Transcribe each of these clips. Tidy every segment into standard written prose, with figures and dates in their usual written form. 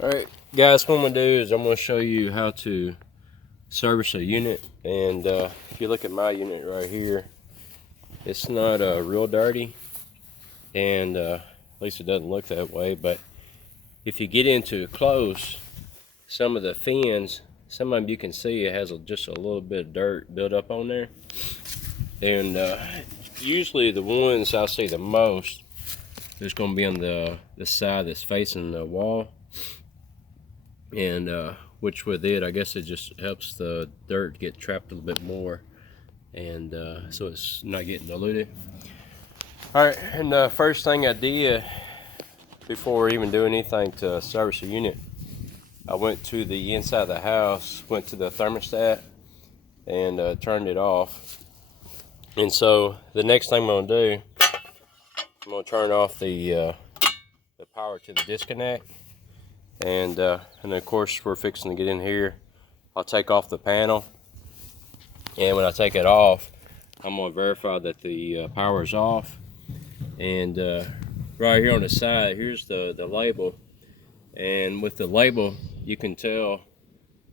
Alright guys, what I'm going to do is I'm going to show you how to service a unit. And if you look at my unit right here, it's not real dirty, and at least it doesn't look that way. But if you get into close, some of the fins, some of them you can see it has just a little bit of dirt built up on there. And usually the ones I see the most is going to be on the side that's facing the wall. And which with it, I guess it just helps the dirt get trapped a little bit more, and so it's not getting diluted. Alright, and the first thing I did before even doing anything to service a unit, I went to the inside of the house, went to the thermostat, and turned it off. And so the next thing I'm going to do, I'm going to turn off the power to the disconnect. And of course we're fixing to get in here. I'll take off the panel, and when I take it off, I'm going to verify that the power is off. And right here on the side, here's the label, and with the label you can tell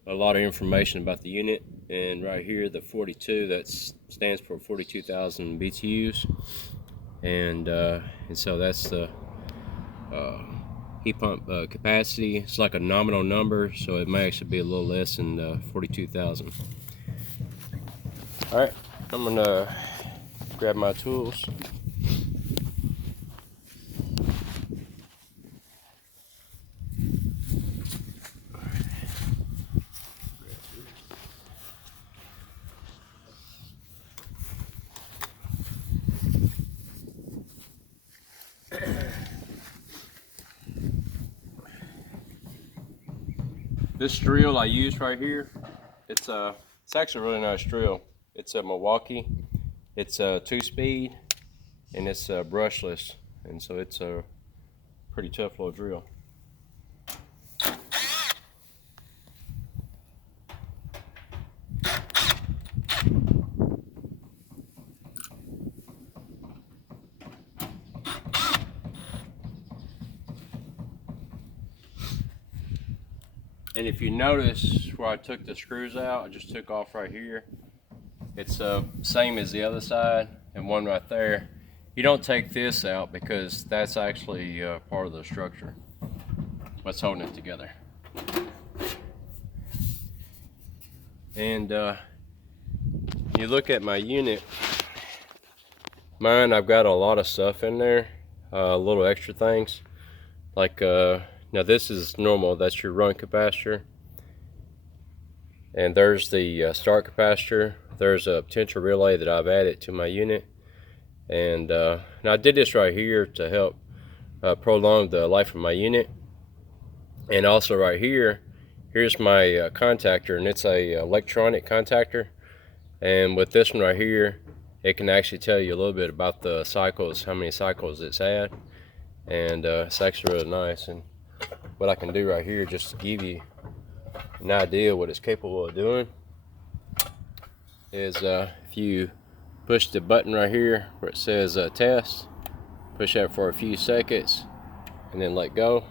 a lot of information about the unit. And right here, the 42, that stands for 42,000 BTUs, and so that's the heat pump capacity. It's like a nominal number, so it may actually be a little less than 42,000. Alright, I'm gonna grab my tools. This drill I use right here, it's actually a really nice drill. It's a Milwaukee. It's a 2-speed, and it's brushless, and so it's a pretty tough little drill. And if you notice where I took the screws out, I just took off right here. It's same as the other side, and one right there. You don't take this out because that's actually part of the structure, what's holding it together. And you look at my unit, mine, I've got a lot of stuff in there, little extra things, like now this is normal, that's your run capacitor, and there's the start capacitor. There's a potential relay that I've added to my unit, and now I did this right here to help prolong the life of my unit. And also right here, here's my contactor, and it's a electronic contactor, and with this one right here, it can actually tell you a little bit about the cycles, how many cycles it's had, and it's actually really nice. And what I can do right here, just to give you an idea what it's capable of doing, is if you push the button right here where it says test, push that for a few seconds and then let go,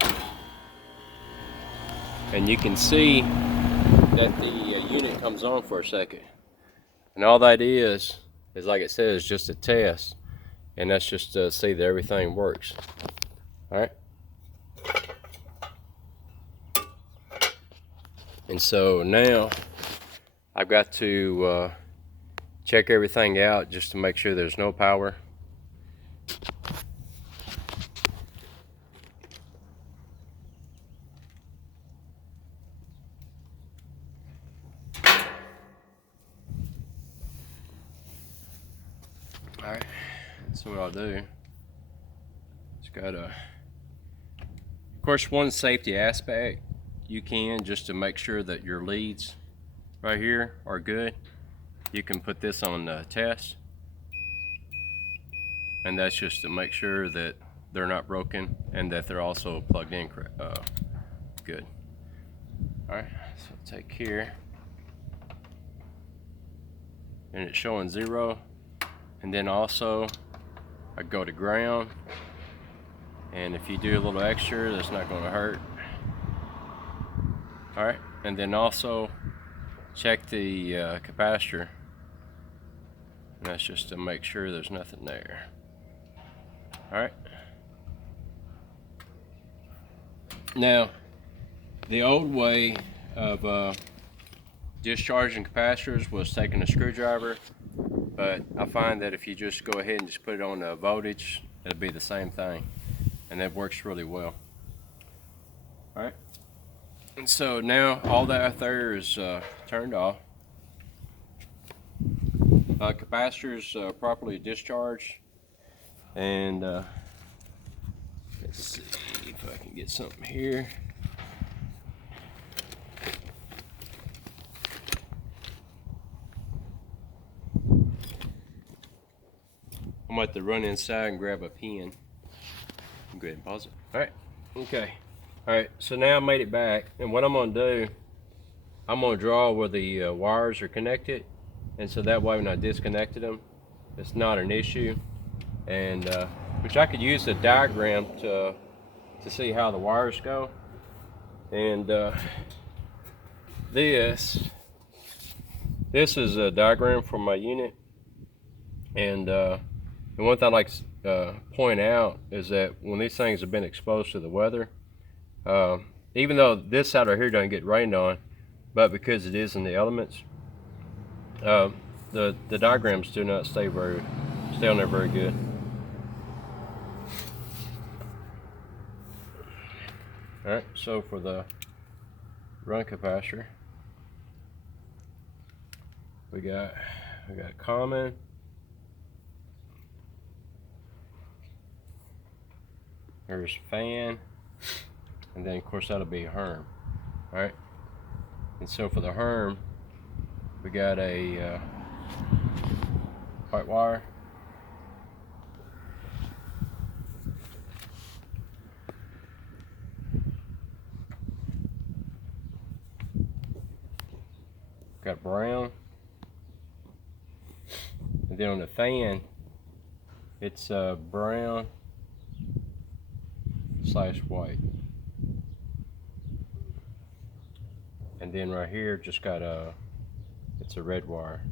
and you can see that the unit comes on for a second. And all that is like it says, just a test, and that's just to see that everything works. Alright, and so now I've got to check everything out just to make sure there's no power. Alright, so what I'll do is of course, one safety aspect you can, just to make sure that your leads right here are good, you can put this on test, and that's just to make sure that they're not broken and that they're also plugged in good. Alright, so take here, and it's showing 0, and then also I go to ground, and if you do a little extra, that's not going to hurt. All right, and then also check the capacitor. And that's just to make sure there's nothing there. All right. Now, the old way of discharging capacitors was taking a screwdriver, but I find that if you just go ahead and just put it on the voltage, it'll be the same thing, and that works really well. All right. And so now all that there is turned off. Capacitors properly discharged, and let's see if I can get something here. I'm going to have to run inside and grab a pen. Go ahead and pause it. All right. Okay. All right. So now I made it back, and what I'm going to do, I'm going to draw where the wires are connected, and so that way when I disconnected them, it's not an issue. And which I could use the diagram to see how the wires go. And this is a diagram for my unit. And the one thing I like to point out is that when these things have been exposed to the weather, even though this side right here doesn't get rained on, but because it is in the elements, the diagrams do not stay on there very good. All right, so for the run capacitor, we got common, there's fan, and then of course that'll be Herm. All right, and so for the Herm, we got a white wire, got brown, and then on the fan, it's brown / white, and then right here just got it's a red wire.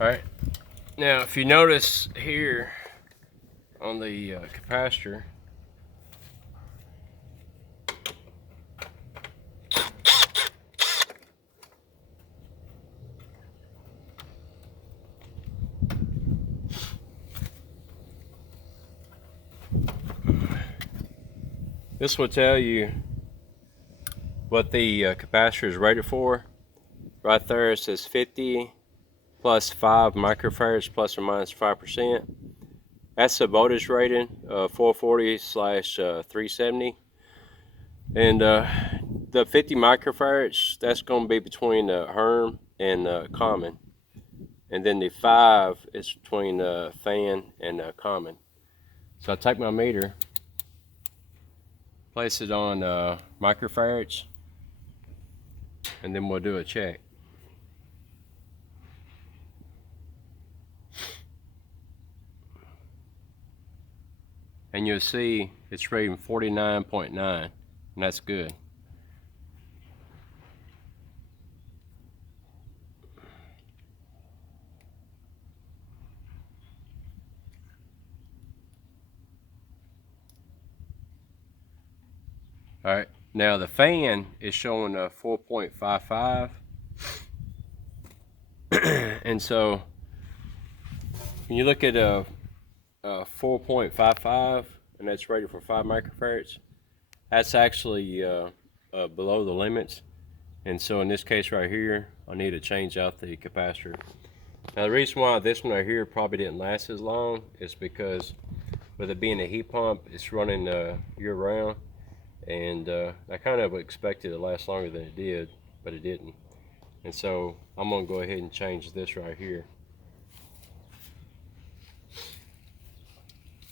All right, now if you notice here on the capacitor, this will tell you what the capacitor is rated for. Right there it says 50 plus 5 microfarads plus or minus 5%. That's the voltage rating, 440/370. And the 50 microfarads, that's going to be between Herm and common. And then the 5 is between fan and common. So I take my meter, place it on microfarads, and then we'll do a check. And you'll see it's rating 49.9, and that's good. All right, now the fan is showing a 4.55, and so when you look at a 4.55, and that's rated for 5 microfarads, that's actually below the limits. And so in this case right here, I need to change out the capacitor. Now the reason why this one right here probably didn't last as long is because with it being a heat pump, it's running year round, and I kind of expected it to last longer than it did, but it didn't. And so I'm gonna go ahead and change this right here.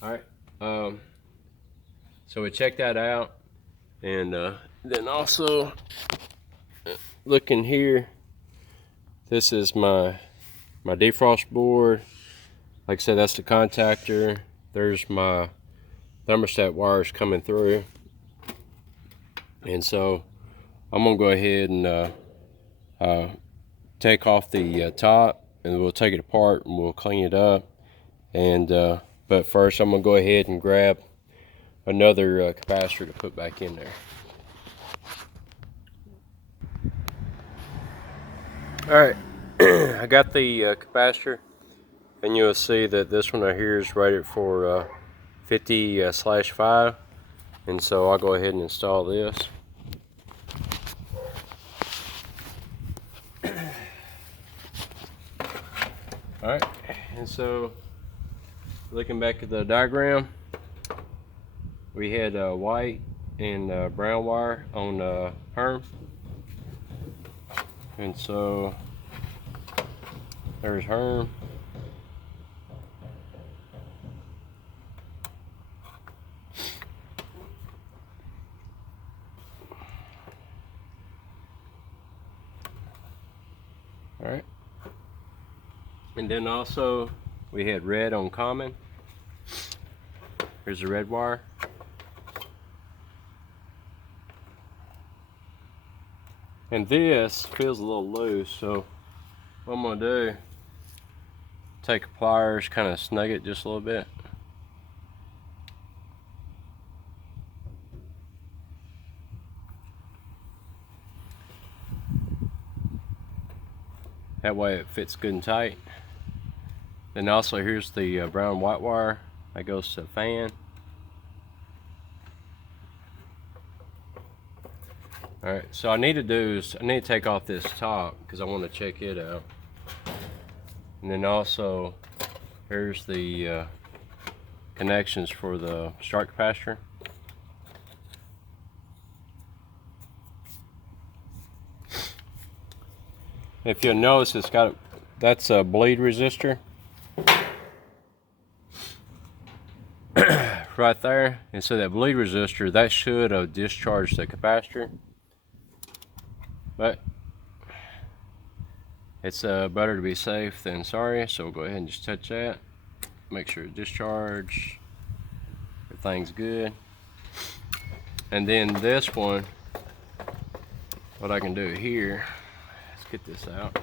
All right, so we checked that out, and then also looking here, this is my defrost board. Like I said, that's the contactor. There's my thermostat wires coming through, and so I'm gonna go ahead and take off the top, and we'll take it apart and we'll clean it up. And but first I'm gonna go ahead and grab another capacitor to put back in there. All right, I got the capacitor, and you'll see that this one right here is rated for 50/5, and so I'll go ahead and install this. All right, and so looking back at the diagram, we had white and brown wire on Herm, and so there's Herm. All right, and then also we had red on common. Here's the red wire. And this feels a little loose, so what I'm gonna do, take a pliers, kind of snug it just a little bit. That way it fits good and tight. Then also here's the brown white wire that goes to the fan. Alright, so I need to take off this top because I want to check it out. And then also here's the connections for the start capacitor. If you'll notice, that's a bleed resistor right there, and so that bleed resistor, that should have discharged the capacitor, but it's better to be safe than sorry, so we'll go ahead and just touch that, make sure it discharge, everything's good. And then this one, what I can do here, let's get this out.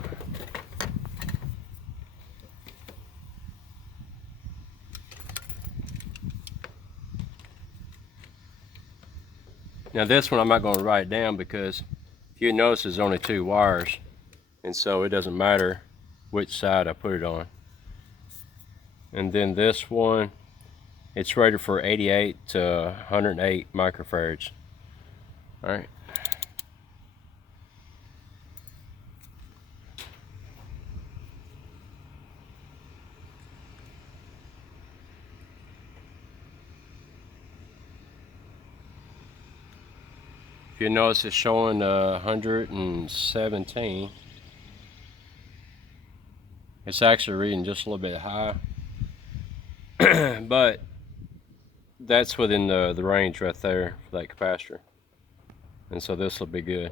Now this one I'm not going to write down because if you notice there's only 2 wires, and so it doesn't matter which side I put it on. And then this one, it's rated for 88 to 108 microfarads. All right. If you notice, it's showing 117. It's actually reading just a little bit high, but that's within the range right there for that capacitor, and so this will be good.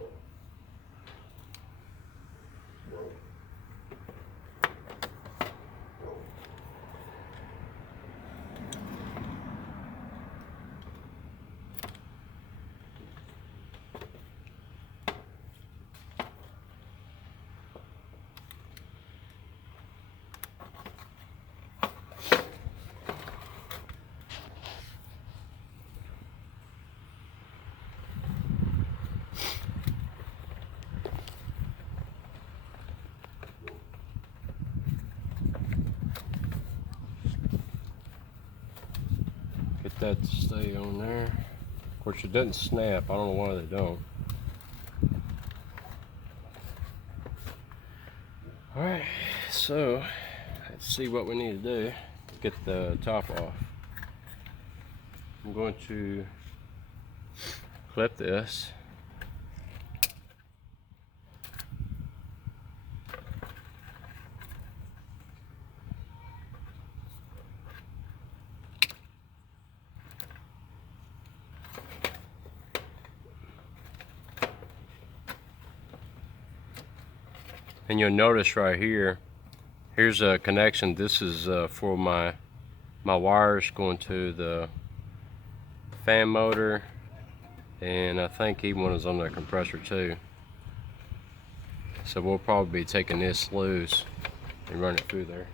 Get that to stay on there. Of course, it doesn't snap. I don't know why they don't. All right, So let's see what we need to do. Get the top off. I'm going to clip this. And you'll notice right here, here's a connection. This is for my wires going to the fan motor, and I think even one is on the compressor too. So we'll probably be taking this loose and run it through there.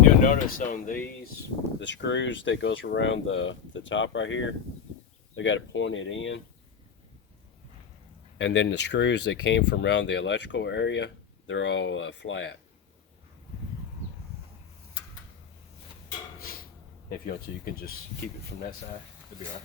You'll notice on these, the screws that goes around the top right here, they got it pointed in. And then the screws that came from around the electrical area, they're all flat. If you want to, you can just keep it from that side. It'll be all right.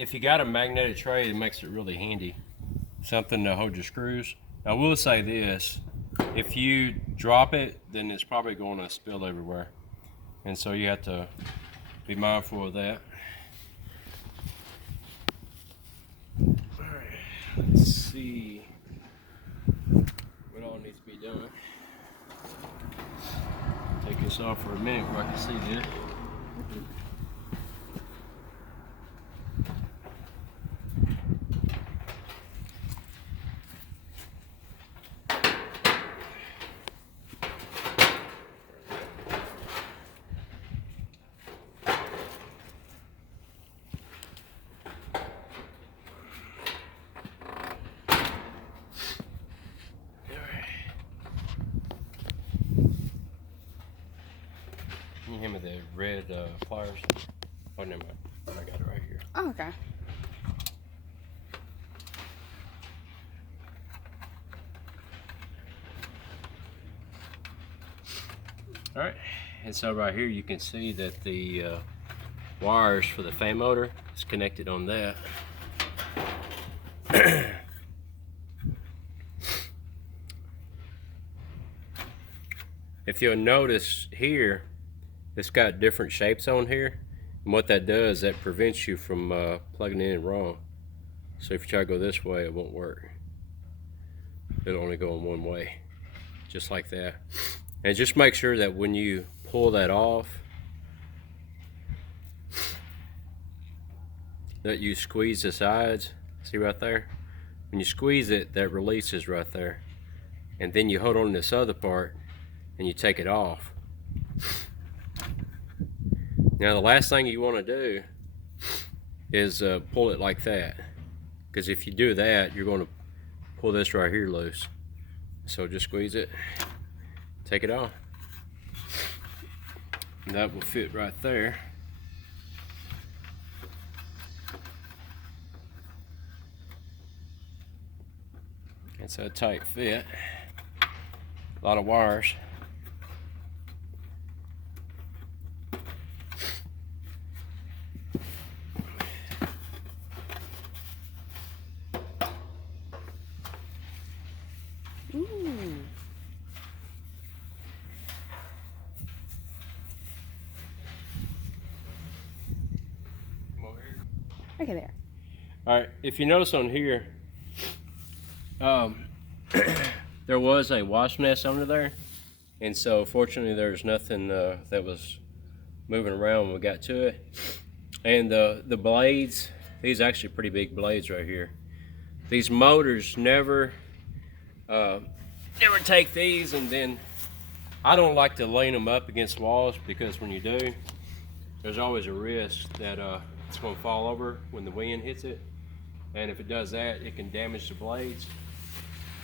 If you got a magnetic tray, it makes it really handy. Something to hold your screws. I will say this, if you drop it, then it's probably going to spill everywhere. And so you have to be mindful of that. Alright, let's see what all needs to be done. Take this off for a minute where I can see this. Can you hand me the red pliers? Oh, never mind. I got it right here. Oh, okay. All right, and so right here you can see that the wires for the fan motor is connected on that. If you'll notice here, it's got different shapes on here, and what that does, that prevents you from plugging it in wrong. So if you try to go this way, it won't work. It'll only go in one way, just like that. And just make sure that when you pull that off, that you squeeze the sides. See right there? When you squeeze it, that releases right there. And then you hold on to this other part and you take it off. Now the last thing you want to do is pull it like that, because if you do that, you're going to pull this right here loose. So just squeeze it, take it off, and that will fit right there. It's a tight fit, a lot of wires. Okay, there. All right, if you notice on here, there was a wasp nest under there, and so fortunately there's nothing that was moving around when we got to it. And the blades, these are actually pretty big blades right here. These motors never take these, and then I don't like to lay them up against walls, because when you do, there's always a risk that it's going to fall over when the wind hits it, and if it does that, it can damage the blades.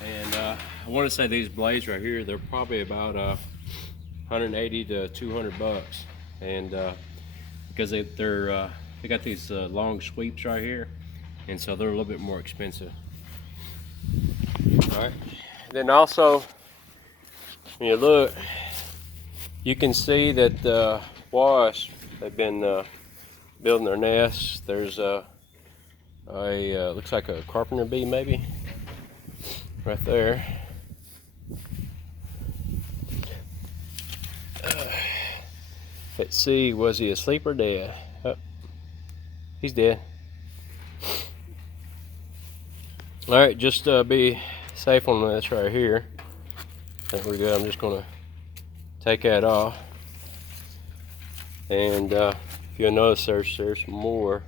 And I want to say these blades right here, they're probably about 180 to 200 bucks, and because they got these long sweeps right here, and so they're a little bit more expensive. All right, then also when you look, you can see that the wasps, they've been building their nests. There's looks like a carpenter bee maybe right there. Let's see, was he asleep or dead? Oh, he's dead. All right, just be safe on this right here. I think we're good. I'm just gonna take that off, and if you'll notice, there's some more,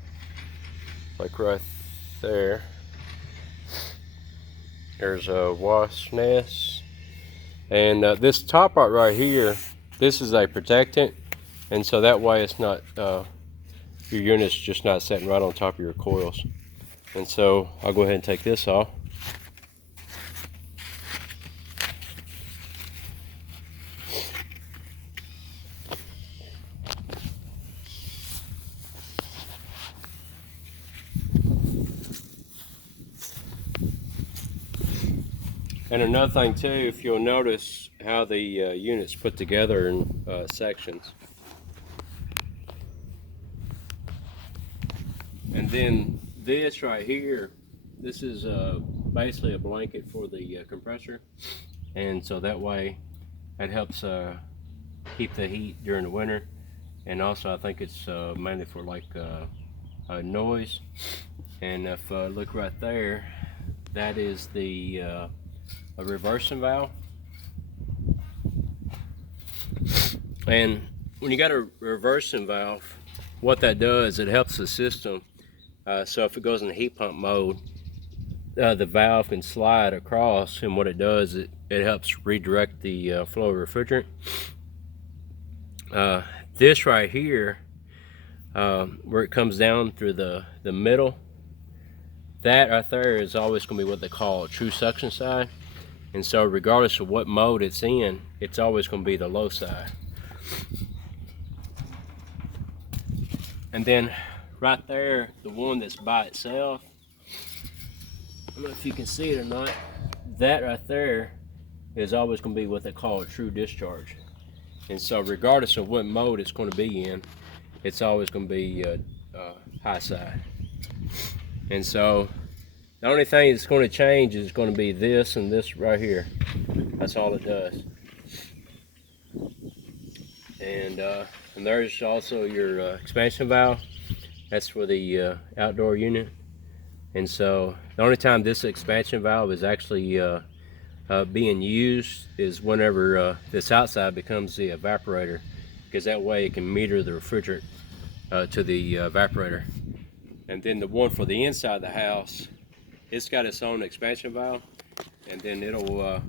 like right there. There's a wasp nest, and this top part right here, this is a protectant, and so that way it's not your unit's just not sitting right on top of your coils. And so I'll go ahead and take this off. And another thing too, if you'll notice how the unit's put together in sections. And then this right here, this is basically a blanket for the compressor, and so that way it helps keep the heat during the winter. And also I think it's mainly for like noise. And if look right there, that is the a reversing valve. And when you got a reversing valve, what that does, it helps the system. So if it goes in the heat pump mode, the valve can slide across, and what it does, it helps redirect the flow of refrigerant. This right here, where it comes down through the middle, that right there is always going to be what they call a true suction side. And so regardless of what mode it's in, it's always going to be the low side. And then right there, the one that's by itself, I don't know if you can see it or not, that right there is always going to be what they call a true discharge. And so regardless of what mode it's going to be in, it's always going to be high side. And so the only thing that's going to change is going to be this and this right here. That's all it does. And there's also your expansion valve. That's for the outdoor unit. And so the only time this expansion valve is actually being used is whenever this outside becomes the evaporator, because that way it can meter the refrigerant to the evaporator. And then the one for the inside of the house, it's got its own expansion valve, and then it'll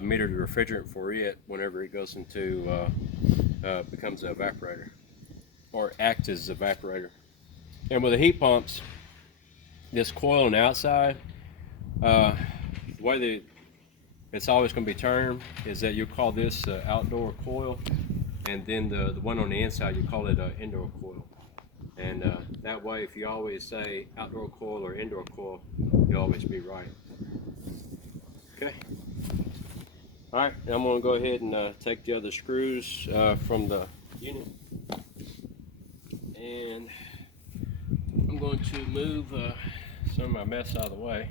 meter the refrigerant for it whenever it goes into becomes an evaporator, or acts as an evaporator. And with the heat pumps, this coil on the outside, the way it's always going to be termed is that you call this outdoor coil, and then the one on the inside, you call it an indoor coil. And that way, if you always say outdoor coil or indoor coil, you'll always be right. Okay. All right, I'm going to go ahead and take the other screws from the unit, and I'm going to move some of my mess out of the way.